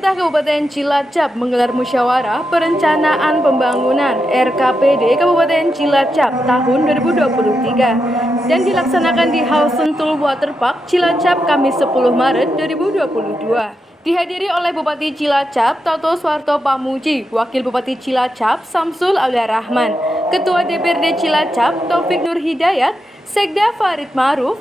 Pemerintah Kabupaten Cilacap menggelar musyawarah perencanaan pembangunan RKPD Kabupaten Cilacap tahun 2023 dan dilaksanakan di Hall Sentul Waterpark Cilacap Kamis 10 Maret 2022. Dihadiri oleh Bupati Cilacap Toto Suharto Pamuji, Wakil Bupati Cilacap Samsul Aulia Rahman, Ketua DPRD Cilacap Taufik Nur Hidayat, Sekda Farid Ma'ruf,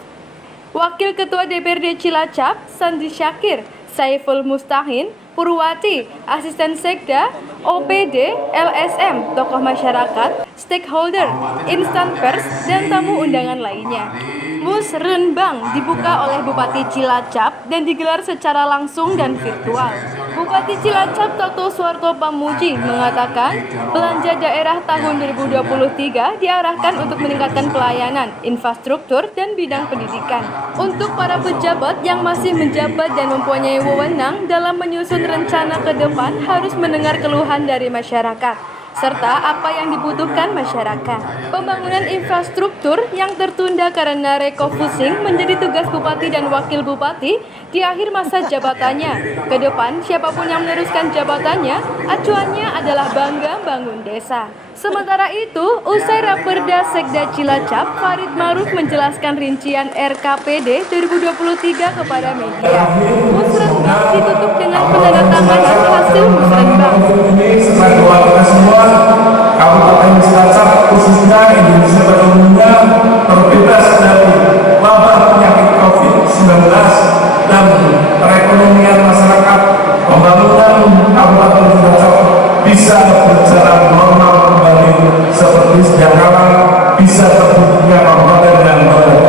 Wakil Ketua DPRD Cilacap Sandi Syakir, Saiful Mustahin, Purwati, Asisten Sekda, OPD, LSM, tokoh masyarakat, stakeholder, instan pers, dan tamu undangan lainnya. Musrenbang dibuka oleh Bupati Cilacap dan digelar secara langsung dan virtual. Bupati Cilacap Toto Suharto Pamuji mengatakan belanja daerah tahun 2023 diarahkan untuk meningkatkan pelayanan, infrastruktur, dan bidang pendidikan. Untuk para pejabat yang masih menjabat dan mempunyai wewenang dalam menyusun rencana ke depan harus mendengar keluhan dari masyarakat, serta apa yang dibutuhkan masyarakat. Pembangunan infrastruktur yang tertunda karena refocusing menjadi tugas Bupati dan Wakil Bupati di akhir masa jabatannya. Ke depan, siapapun yang meneruskan jabatannya, acuannya adalah bangga bangun desa. Sementara itu, usai Raperda Sekda Cilacap, Farid Ma'ruf menjelaskan rincian RKPD 2023 kepada media. Musrenbang ditutup dengan penandatanganan hasil musrenbang. Kabupaten Cilacap khususnya Indonesia pada umumnya terbebas dari wabah penyakit COVID-19 dan perekonomian masyarakat, pembangunan Kabupaten Cilacap bisa berjalan normal kembali seperti sedia kala, bisa terwujudnya Kabupaten yang baru.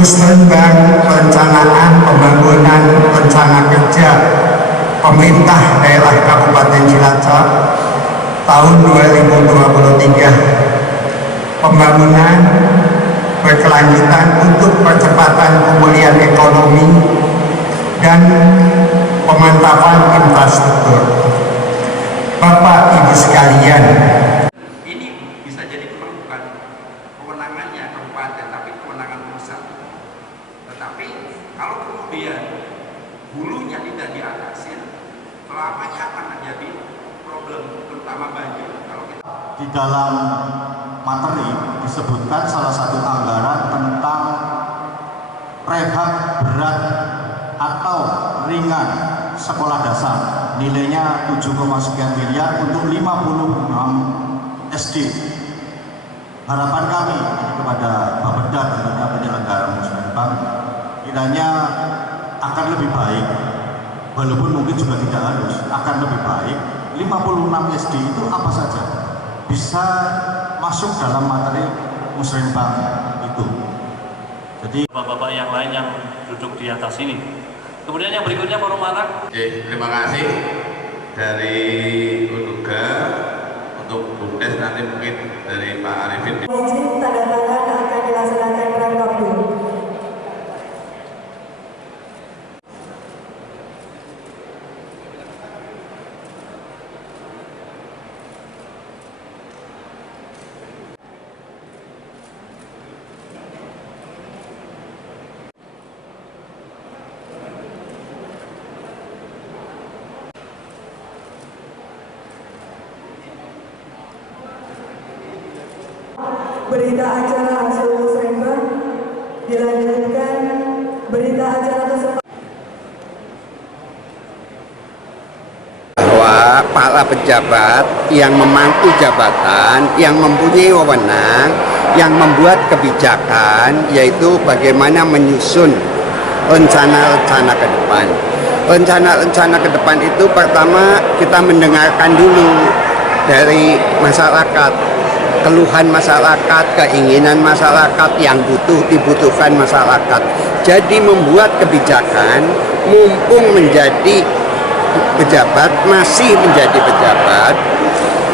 Musrenbang perencanaan pembangunan rencana kerja pemerintah daerah Kabupaten Cilacap tahun 2023, pembangunan berkelanjutan untuk percepatan pemulihan ekonomi dan pemantapan infrastruktur. Bapak Ibu sekalian, ini bisa jadi bukan kewenangannya kabupaten, tapi kewenangan pusat. Tetapi kalau kemudian hulunya tidak diatasi, selamanya akan menjadi problem, terutama banjir. Kalau kita di dalam materi disebutkan salah satu anggaran tentang rehab berat atau ringan sekolah dasar, nilainya 7, sekian miliar untuk 56 SD. Harapan kami kepada Bapeda tentunya penyelenggara musrenbang kiranya akan lebih baik, walaupun mungkin juga tidak harus, akan lebih baik 56 SD itu apa saja bisa masuk dalam materi musrenbang itu. Jadi bapak-bapak yang lain yang duduk di atas ini. Kemudian yang berikutnya Pak Romanak. terima kasih dari Unuga untuk BUMDes, nanti mungkin dari Pak Arifin. Izin tanda tangan akan dilaksanakan RKPD. Berita acara hasil musrenbang dilanjutkan. Berita acara tersebut bahwa para pejabat yang memangku jabatan, yang mempunyai wewenang, yang membuat kebijakan, yaitu bagaimana menyusun rencana-rencana ke depan. Rencana-rencana ke depan itu pertama kita mendengarkan dulu dari masyarakat, keluhan masyarakat, keinginan masyarakat yang dibutuhkan masyarakat. Jadi membuat kebijakan mumpung menjadi pejabat, masih menjadi pejabat,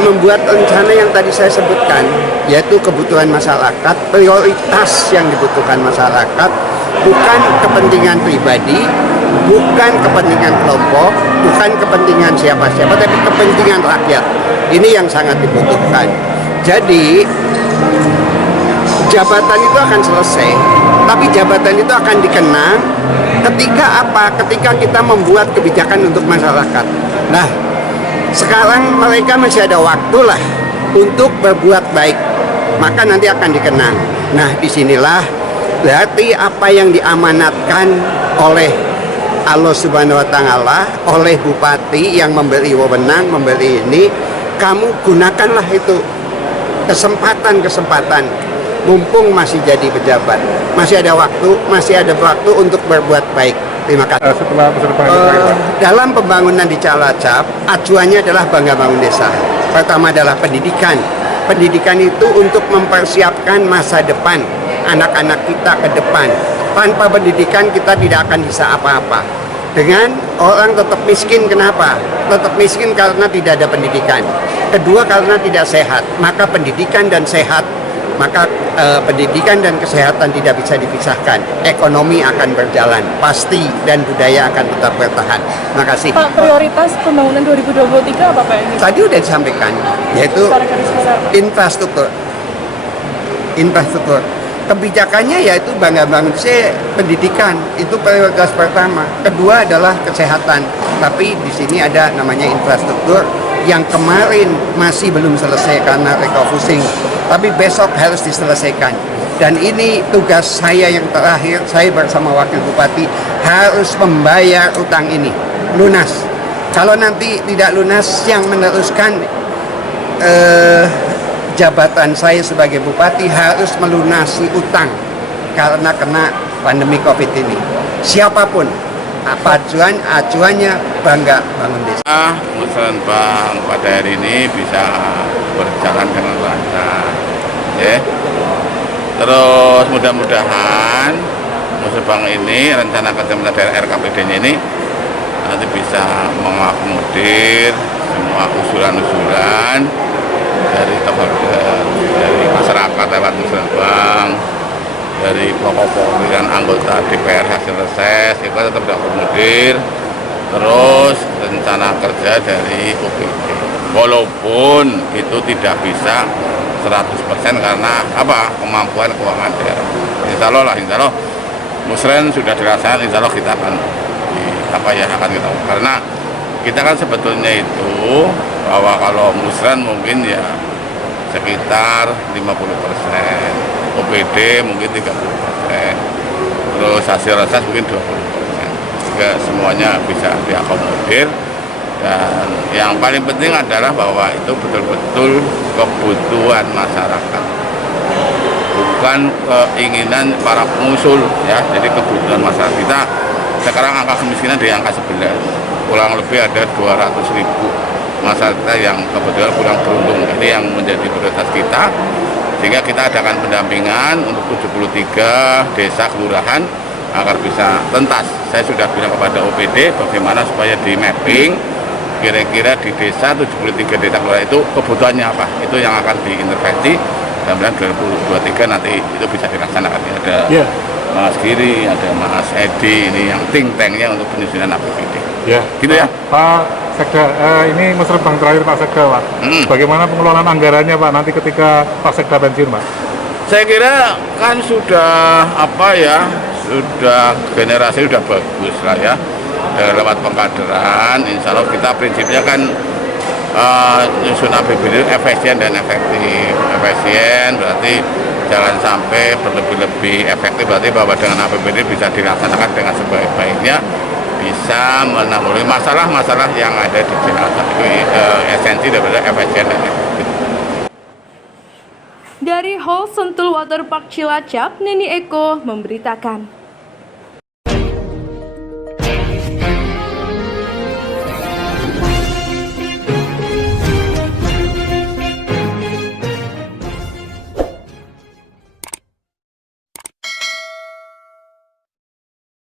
membuat rencana yang tadi saya sebutkan, yaitu kebutuhan masyarakat, prioritas yang dibutuhkan masyarakat, bukan kepentingan pribadi, bukan kepentingan kelompok, bukan kepentingan siapa-siapa, tapi kepentingan rakyat. Ini yang sangat dibutuhkan. Jadi jabatan itu akan selesai Tapi jabatan itu akan dikenang ketika apa? Ketika kita membuat kebijakan untuk masyarakat. Nah, sekarang mereka masih ada waktu lah untuk berbuat baik, maka nanti akan dikenang. Nah, disinilah berarti apa yang diamanatkan oleh Allah Subhanahu wa Ta'ala, oleh Bupati yang memberi wewenang, memberi ini, kamu gunakanlah itu kesempatan mumpung masih jadi pejabat, masih ada waktu untuk berbuat baik. Terima kasih. Dalam pembangunan di Cilacap, acuannya adalah Bangga Bangun Desa. Pertama adalah pendidikan. Pendidikan itu untuk mempersiapkan masa depan anak-anak kita ke depan. Tanpa pendidikan kita tidak akan bisa apa-apa. Dengan orang tetap miskin, kenapa? Tetap miskin karena tidak ada pendidikan. Kedua, karena tidak sehat. Maka pendidikan dan kesehatan tidak bisa dipisahkan. Ekonomi akan berjalan pasti dan budaya akan tetap bertahan. Makasih. Pak, prioritas pembangunan 2023 apa Pak? Tadi udah disampaikan, yaitu infrastruktur. Kebijakannya yaitu Bangga Bangun Desa, pendidikan itu prioritas pertama. Kedua adalah kesehatan. Tapi di sini ada namanya infrastruktur yang kemarin masih belum selesai karena refocusing. Tapi besok harus diselesaikan. Dan ini tugas saya yang terakhir, saya bersama Wakil Bupati harus membayar utang ini lunas. Kalau nanti tidak lunas, yang meneruskan jabatan saya sebagai bupati harus melunasi utang karena kena pandemi COVID ini. Siapapun, apa acuannya Bangga Bangun Desa. Musrenbang pada hari ini bisa berjalan dengan lancar, ya. Terus mudah-mudahan Musrenbang ini rencana kerja daerah RKPD-nya ini nanti bisa mengakomodir semua usulan-usulan dari masyarakat lewat Musrenbang, dari pokok-pokok dan anggota DPR hasil reses itu tetap diakomodir. Terus rencana kerja dari OPD, walaupun itu tidak bisa 100% karena apa? Kemampuan keuangan daerah. Insya Allah Musren sudah dirasakan, insya Allah kita akan akan kita, karena kita kan sebetulnya itu bahwa kalau Musren mungkin ya sekitar 50%, OPD mungkin 30%, terus hasil reses mungkin 20%, sehingga semuanya bisa diakomodir. Dan yang paling penting adalah bahwa itu betul-betul kebutuhan masyarakat, bukan keinginan para pengusul, ya. Jadi kebutuhan masyarakat kita. Sekarang angka kemiskinan di angka 11, kurang lebih ada 200.000 masyarakat yang kebetulan kurang beruntung. Ini yang menjadi prioritas kita, sehingga kita adakan pendampingan untuk 73 desa kelurahan agar bisa tuntas. Saya sudah bilang kepada OPD bagaimana supaya di mapping kira-kira di desa 73 desa kelurahan itu kebutuhannya apa, itu yang akan diintervensi. Mudah-mudahan 2023 nanti itu bisa dilaksanakan. Ada Mas Giri, ada Mas Edi, ini yang think tanknya untuk penyusunan APBD. Ya, gitu ya. Pak Sekda, ini Musrenbang terakhir Pak Sekda, Pak. Bagaimana pengelolaan anggarannya Pak nanti ketika Pak Sekda pensiun, Pak? Saya kira kan sudah sudah generasi sudah bagus lah ya. Lewat pengkaderan, insya Allah kita prinsipnya kan nyusun APBD efisien dan efektif. Efisien berarti jangan sampai berlebih-lebih, efektif berarti bahwa dengan APBD bisa dilaksanakan dengan sebaik-baiknya, bisa menanggulangi masalah-masalah yang ada di Cilacap. Itu esensi daripada efisien dan efektif. Dari Hall Sentul Waterpark Cilacap, Neni Eko memberitakan.